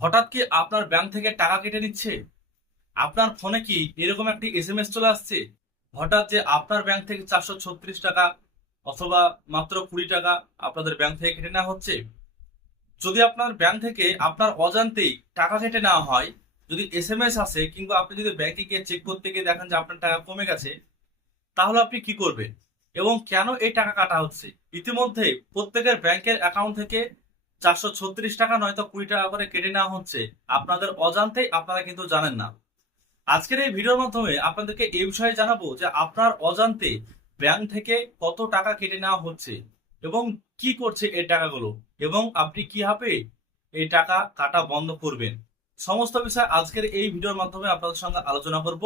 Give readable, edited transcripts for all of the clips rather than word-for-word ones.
হঠাৎ কি আপনার ব্যাংক থেকে টাকা কেটে নিচ্ছে? আপনার ফোনে কি এরকম একটি এসএমএস চলে আসছে হঠাৎ যে আপনার ব্যাংক থেকে 436 টাকা অথবা মাত্র 20 টাকা আপনাদের ব্যাংক থেকে কেটে নেওয়া হচ্ছে? যদি আপনার ব্যাংক থেকে আপনার অজান্তেই টাকা কেটে নেওয়া হয়, যদি এসএমএস আসে কিংবা আপনি যদি ব্যাংকে গিয়ে চেক করতে গিয়ে দেখেন যে আপনার টাকা কমে গেছে, তাহলে আপনি কি করবেন এবং কেন এই টাকা কাটা হচ্ছে? ইতিমধ্যে প্রত্যেকের ব্যাংকের অ্যাকাউন্ট থেকে 436 টাকা নয়তো 20 টাকা করে কেটে নেওয়া হচ্ছে, আপনাদের অজান্তেই আপনারা কিন্তু জানেন না। আজকের এই ভিডিওর মাধ্যমে আপনাদেরকে এই বিষয়ে জানাবো যে আপনার অজান্তে ব্যাংক থেকে কত টাকা কেটে নেওয়া হচ্ছে এবং কি করছে এই টাকাগুলো, এবং আপনি কিভাবে এই টাকা কাটা বন্ধ করবেন। সমস্ত বিষয় আজকের এই ভিডিওর মাধ্যমে আপনাদের সঙ্গে আলোচনা করব,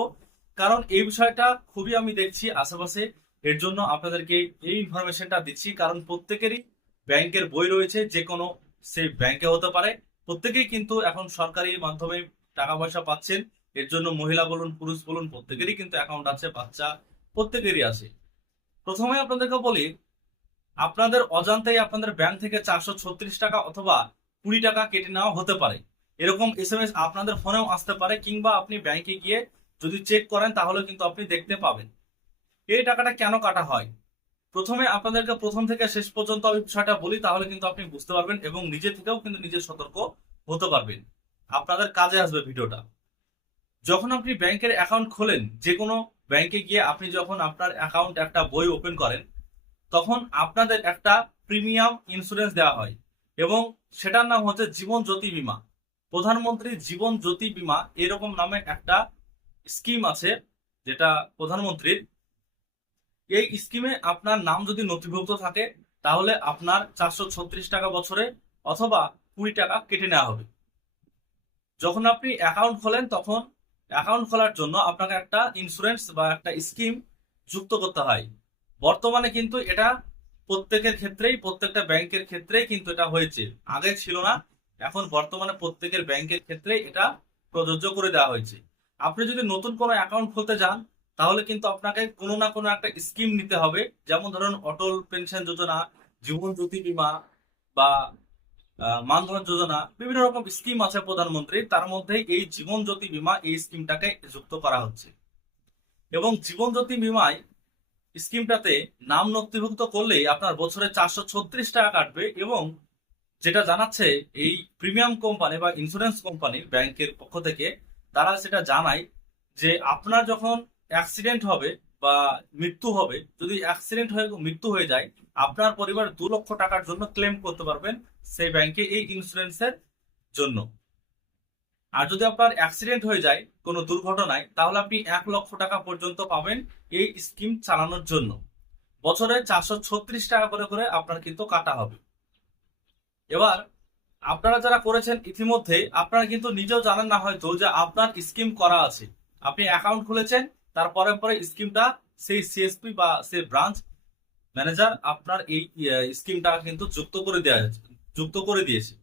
কারণ এই বিষয়টা খুবই আমি দেখছি আশেপাশে। এর জন্য আপনাদেরকে এই ইনফরমেশনটা দিচ্ছি, কারণ প্রত্যেকেরই ব্যাংকের বই রয়েছে, যে কোনো সেই ব্যাংকে হতে পারে। প্রত্যেকেই কিন্তু এখন সরকারি মাধ্যমে টাকা পয়সা পাচ্ছেন। এর জন্য মহিলা বলুন পুরুষ বলুন প্রত্যেকেরই কিন্তু অ্যাকাউন্ট আছে, বাচ্চা প্রত্যেকেরই আছে। প্রথমে আপনাদেরকে বলি, আপনাদের অজান্তেই আপনাদের ব্যাংক থেকে 436 টাকা অথবা 20 টাকা কেটে নেওয়া হতে পারে। এরকম এসএমএস আপনাদের ফোনেও আসতে পারে, কিংবা আপনি ব্যাংকে গিয়ে যদি চেক করেন তাহলে কিন্তু আপনি দেখতে পাবেন। এই টাকাটা কেন কাটা হয়, প্রথমে আপনাদেরকে প্রথম থেকে শেষ পর্যন্ত আমি বিষয়টা বলি, তাহলে কিন্তু আপনি বুঝতে পারবেন এবং নিজে থেকেও কিন্তু নিজে সতর্ক হতে পারবেন। আপনাদের কাজে আসবে ভিডিওটা। যখন আপনি ব্যাংকের অ্যাকাউন্ট খোলেন, যে কোনো ব্যাংকে গিয়ে আপনি যখন আপনার অ্যাকাউন্ট একটা বই ওপেন করেন, তখন আপনাদের একটা প্রিমিয়াম ইন্স্যুরেন্স দেওয়া হয় এবং সেটার নাম হচ্ছে জীবন জ্যোতি বীমা। প্রধানমন্ত্রী জীবন জ্যোতি বীমা এরকম নামে একটা স্কিম আছে, যেটা প্রধানমন্ত্রীর। এই স্কিমে আপনার নাম যদি নথিভুক্ত থাকে, তাহলে আপনার 436 টাকা বছরে অথবা 20 টাকা কেটে নেওয়া হবে। যখন আপনি অ্যাকাউন্ট খোলেন, তখন অ্যাকাউন্ট খোলার জন্য আপনাকে একটা ইন্স্যুরেন্স বা একটা স্কিম যুক্ত করতে হয়। বর্তমানে কিন্তু এটা প্রত্যেকের ক্ষেত্রেই, প্রত্যেকটা ব্যাংকের ক্ষেত্রেই কিন্তু এটা হয়েছে। আগে ছিল না, এখন বর্তমানে প্রত্যেকের ব্যাংকের ক্ষেত্রেই এটা প্রযোজ্য করে দেওয়া হয়েছে। আপনি যদি নতুন কোনো অ্যাকাউন্ট খুলতে যান, তাহলে কিন্তু আপনাকে কোনো না কোনো একটা স্কিম নিতে হবে। যেমন ধরুন অটল পেনশন যোজনা, জীবন জ্যোতি বীমা বা মানধন যোজনা, বিভিন্ন রকম স্কিম আছে প্রধানমন্ত্রীর, তার মধ্যে এই জীবন জ্যোতি বীমা এই স্কিমটাকে যুক্ত করা হচ্ছে। এবং জীবন জ্যোতি বীমায় স্কিমটাতে নাম নথিভুক্ত করলেই আপনার বছরে 436 টাকা কাটবে। এবং যেটা জানাচ্ছে এই প্রিমিয়াম কোম্পানি বা ইন্স্যুরেন্স কোম্পানি ব্যাংকের পক্ষ থেকে, তারা সেটা জানায় যে আপনার যখন অ্যাক্সিডেন্ট হবে বা মৃত্যু হবে, যদি অ্যাক্সিডেন্ট হয়ে মৃত্যু হয়ে যায়, আপনার পরিবার 2 লক্ষ টাকার জন্য ক্লেম করতে পারবেন সেই ব্যাংকে এই ইন্স্যুরেন্সের জন্য। আর যদি আপনার অ্যাক্সিডেন্ট হয়ে যায় কোনো দুর্ঘটনায়, তাহলে আপনি 1 লক্ষ টাকা পর্যন্ত পাবেন এই স্কিম চালানোর জন্য। বছরে 436 টাকা করে করে আপনার কিন্তু কাটা হবে। এবার আপনারা যারা করেছেন ইতিমধ্যে, আপনারা কিন্তু নিজেও জানেন না হয়তো যে আপনার স্কিম করা আছে। আপনি অ্যাকাউন্ট খুলেছেন, তারপরে পরে স্কিমটা সেই সিএসপি বা সেই ব্রাঞ্চ ম্যানেজার আপনার এই স্কিমটা কিন্তু যুক্ত করে দিয়েছে।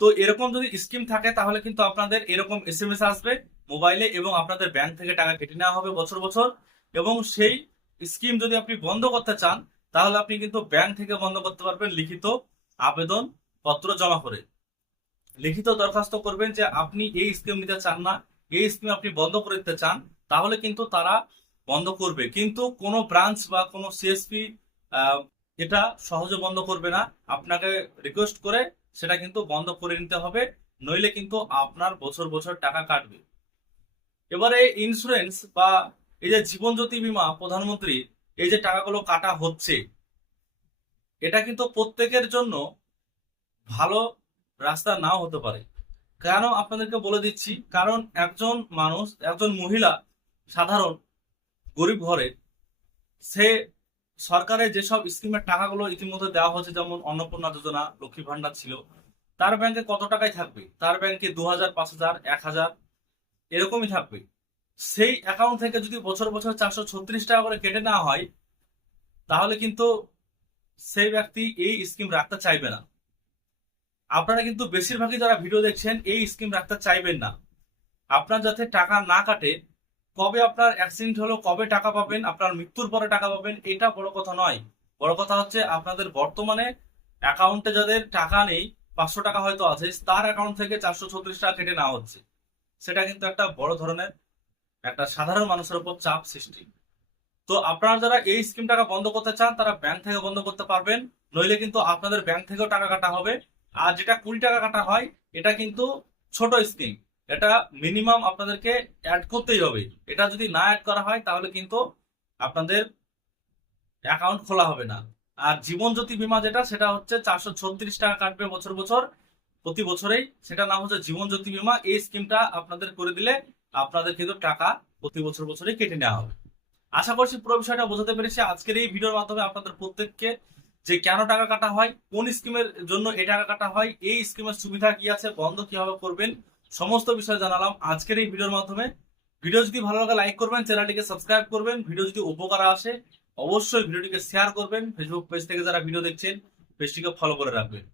তো এরকম যদি স্কিম থাকে, তাহলে কিন্তু আপনাদের এরকম এসএমএস আসবে মোবাইলে এবং আপনাদের ব্যাংক থেকে টাকা কেটে নেওয়া হবে বছর বছর। এবং সেই স্কিম যদি আপনি বন্ধ করতে চান, তাহলে আপনি কিন্তু ব্যাংক থেকে বন্ধ করতে পারবেন লিখিত আবেদন পত্র জমা করে। লিখিত দরখাস্ত করবেন যে আপনি এই স্কিম নিতে চান না, এই স্কিম আপনি বন্ধ করে দিতে চান, তাহলে কিন্তু তারা বন্ধ করবে। কিন্তু কোনো ব্রাঞ্চ বা কোনো সিএসপি এটা সহজে বন্ধ করবে না। আপনাকে রিকোয়েস্ট করে সেটা কিন্তু বন্ধ করে নিতে হবে, নইলে কিন্তু আপনার বছর বছর টাকা কাটবে। এবারে ইন্স্যুরেন্স বা এই যে জীবন জ্যোতি বীমা প্রধানমন্ত্রী, এই যে টাকাগুলো কাটা হচ্ছে, এটা কিন্তু প্রত্যেকের জন্য ভালো রাস্তা নাও হতে পারে। কেন আপনাদেরকে বলে দিচ্ছি, কারণ একজন মানুষ, একজন মহিলা, সাধারণ গরিব ঘরের, সে সরকারের যেসব স্কিমের টাকাগুলো ইতিমধ্যে দেওয়া হচ্ছে, যেমন অন্নপূর্ণা যোজনা, লক্ষ্মী ভান্ডার ছিল, তার ব্যাংকে কত টাকাই থাকবে? তার ব্যাংকে 2000, 5000, 1000 এরকমই থাকবে। সেই অ্যাকাউন্ট থেকে যদি বছর বছর 436 টাকা করে কেটে নেওয়া হয়, তাহলে কিন্তু সেই ব্যক্তি এই স্কিম রাখতে চাইবে না। আপনারা কিন্তু বেশিরভাগই যারা ভিডিও দেখছেন এই স্কিম রাখতে চাইবেন না। আপনার যাতে টাকা না কাটে, কবে আপনার অ্যাক্সিডেন্ট হলো কবে টাকা পাবেন, আপনার মৃত্যুর পরে টাকা পাবেন, এটা বড় কথা নয়। বড় কথা হচ্ছে আপনাদের বর্তমানে অ্যাকাউন্টে যাদের টাকা নেই, 500 টাকা হয়তো আছে, তার অ্যাকাউন্ট থেকে 436 টাকা কেটে নেওয়া হচ্ছে। সেটা কিন্তু একটা বড় ধরনের একটা সাধারণ মানুষের উপর চাপ সৃষ্টি। তো আপনারা যারা এই স্কিমটাকে বন্ধ করতে চান তারা ব্যাংক থেকে বন্ধ করতে পারবেন, নইলে কিন্তু আপনাদের ব্যাংক থেকেও টাকা কাটা হবে। আর যেটা 20 টাকা কাটা হয় এটা কিন্তু ছোট স্কিম, এটা মিনিমাম আপনাদেরকে অ্যাড করতেই হবে। এটা যদি না অ্যাড করা হয় তাহলে কিন্তু আপনাদের অ্যাকাউন্ট খোলা হবে না। আর জীবন জ্যোতি বীমা যেটা, সেটা হচ্ছে 436 টাকা কাটবে বছর বছর, প্রতি বছরেই। সেটা নাম হচ্ছে জীবন জ্যোতি বীমা। এই স্কিমটা আপনাদের করে দিলে আপনাদের কিন্তু টাকা প্রতি বছর বছরই কেটে নেওয়া হবে। আশা করছি পুরো বিষয়টা বোঝাতে পেরেছি আজকের এই ভিডিওর মাধ্যমে আপনাদের প্রত্যেককে, যে কেন টাকা কাটা হয়, কোন স্কিমের জন্য এই টাকা কাটা হয়, এই স্কিমের সুবিধা কি আছে, বন্ধ কিভাবে করবেন, সমস্ত বিষয় জানালাম আজকের এই ভিডিওর মাধ্যমে। ভিডিও যদি ভালো লাগে লাইক করবেন, চ্যানেলটিকে সাবস্ক্রাইব করবেন। ভিডিও যদি উপকার আসে অবশ্যই ভিডিওটিকে শেয়ার করবেন। ফেসবুক পেজ থেকে যারা ভিডিও দেখছেন পেজটিকে ফলো করে রাখবেন।